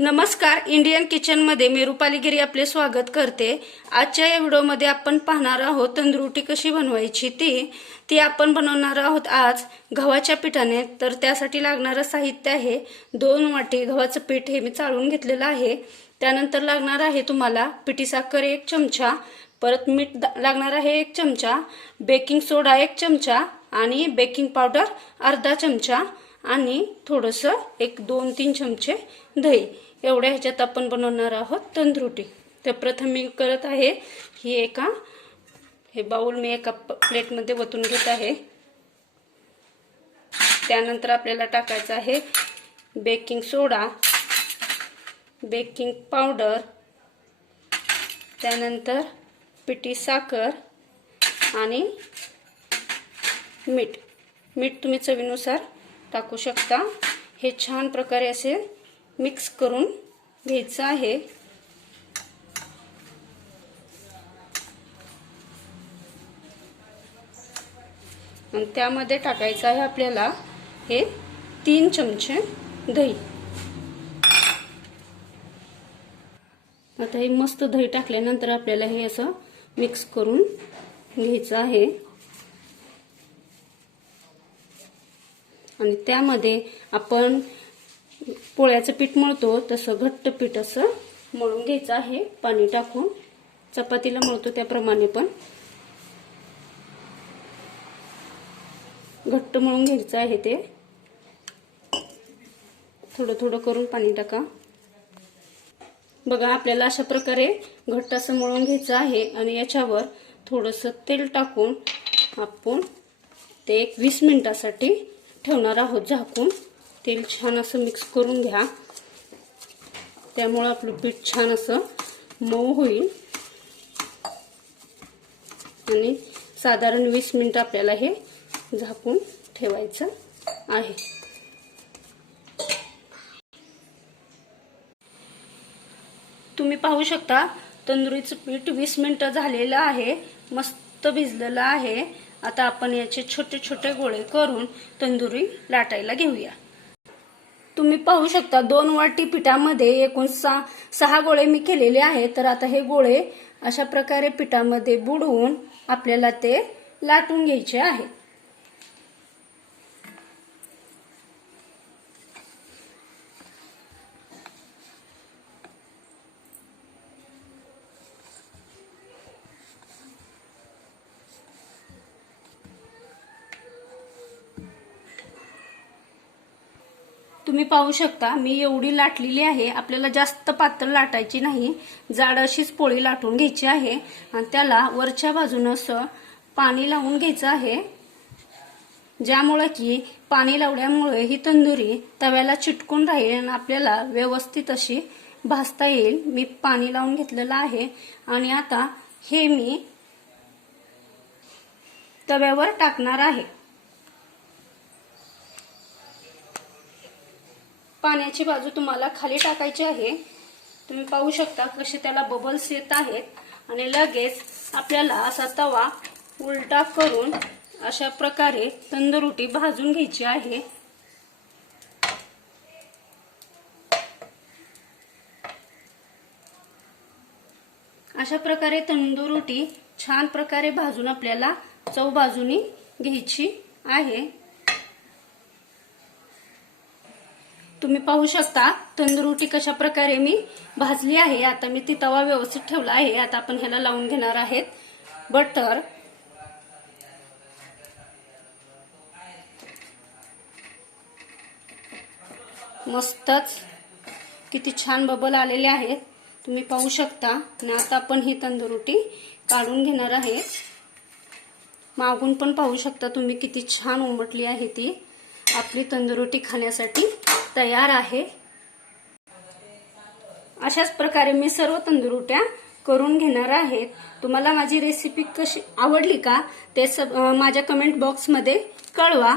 नमस्कार इंडियन किचनमध्ये मी रुपाली गिरी आपले स्वागत करते. आजच्या या व्हिडिओमध्ये आपण पाहणार आहोत तंदुरुटी कशी बनवायची ती. ती आपण बनवणार आहोत आज गव्हाच्या पिठाने. तर त्यासाठी लागणारं साहित्य आहे दोन वाटी गव्हाचं पीठ हे मी चाळून घेतलेलं आहे. त्यानंतर लागणार आहे तुम्हाला पिठी साखर एक चमचा परत मीठ दा- लागणार आहे एक चमचा बेकिंग सोडा एक चमचा आणि बेकिंग पावडर अर्धा चमचा आणि थोडंसं एक दोन तीन चमचे दही. एवढ्या ह्याच्यात आपण बनवणार आहोत तंदुरुटी. तर प्रथम मी करत आहे ही एका हे बाऊल मी एका प- प्लेटमध्ये वतून घेत आहे. त्यानंतर आपल्याला टाकायचं आहे बेकिंग सोडा बेकिंग पावडर त्यानंतर पिठी साखर आणि मीठ. मीठ तुम्ही चवीनुसार टाकू शकता. हे छान प्रकारे असे मिक्स करून घ्यायचं आहे. आणि त्यामध्ये टाकायचं आहे आपल्याला हे तीन चमचे दही. आता हे मस्त दही टाकल्यानंतर आपल्याला हे असं मिक्स करून घ्यायचं आहे. आणि त्यामध्ये आपण पोळ्याचं पीठ मळतो तसं घट्ट पीठ असं मळून घ्यायचं आहे. पाणी टाकून चपातीला मळतो त्याप्रमाणे पण. घट्ट मळून घ्यायचं आहे ते. थोडं थोडं करून पाणी टाका. बघा आपल्याला अशा प्रकारे घट्ट असं मळून घ्यायचं आहे आणि याच्यावर थोडंसं तेल टाकून आपण ते एक वीस मिनिटासाठी ठेवणार आहोत झाकून. तेल छान असं मिक्स करून घ्या. त्यामुळं आपलं पीठ छान असं मऊ होईल. आणि साधारण वीस मिनटं आपल्याला हे झाकून ठेवायचं आहे. तुम्ही पाहू शकता तंदुरीचं पीठ वीस मिनटं झालेलं आहे मस्त भिजलेलं आहे. आता आपण याचे छोटे छोटे गोळे करून तंदुरी लाटायला घेऊया. तुम्ही पाहू शकता दोन वाटी पिठामध्ये एकूण सहा सहा गोळे मी केलेले आहेत. तर आता हे गोळे अशा प्रकारे पिठामध्ये बुडवून आपल्याला ते लाटून घ्यायचे आहेत. तुम्ही पाहू शकता मी एवढी लाटलेली आहे आपल्याला जास्त पातळ लाटायची नाही जाड अशीच पोळी लाटून घ्यायची आहे आणि त्याला वरच्या बाजूनं असं पाणी लावून घ्यायचं आहे ज्यामुळं की पाणी लावल्यामुळे ही तंदुरी तव्याला चिटकून राहील आणि आपल्याला व्यवस्थित अशी भाजता येईल. मी पाणी लावून घेतलेलं आहे आणि आता हे मी तव्यावर टाकणार आहे. पाण्याची बाजू तुम्हाला खाली टाकायची आहे. तुम्ही पाहू शकता कसे त्याला बबल्स येत आहेत. आणि लगेच आपल्याला असा तवा उलटा करून अशा प्रकारे तंदुरुटी भाजून घ्यायची आहे. अशा प्रकारे तंदुरुटी छान प्रकारे भाजून आपल्याला चव बाजूनी घ्यायची आहे. तुम्ही पाहू शकता तंदुरुटी कशा प्रकारे मी भाजली आहे आता मी ती तवा व्यवस्थित ठेवला आहे आता आपण ह्याला लावून घेणार आहेत. बटर. मस्तच. किती छान बबल आलेले आहेत. तुम्ही पाहू शकता. आणि आता आपण ही तंदुरुटी काढून घेणार आहे. मागून पण पाहू शकता तुम्ही किती छान उमटली आहे ती. आपली तंदुरुटी खाण्यासाठी. तयार आहे. अशाच प्रकारे मी सर्व तंदुरुट्या करून घेणार आहेत तुम्हाला माझी रेसिपी कशी आवडली का ते सब माझ्या कमेंट बॉक्समध्ये कळवा.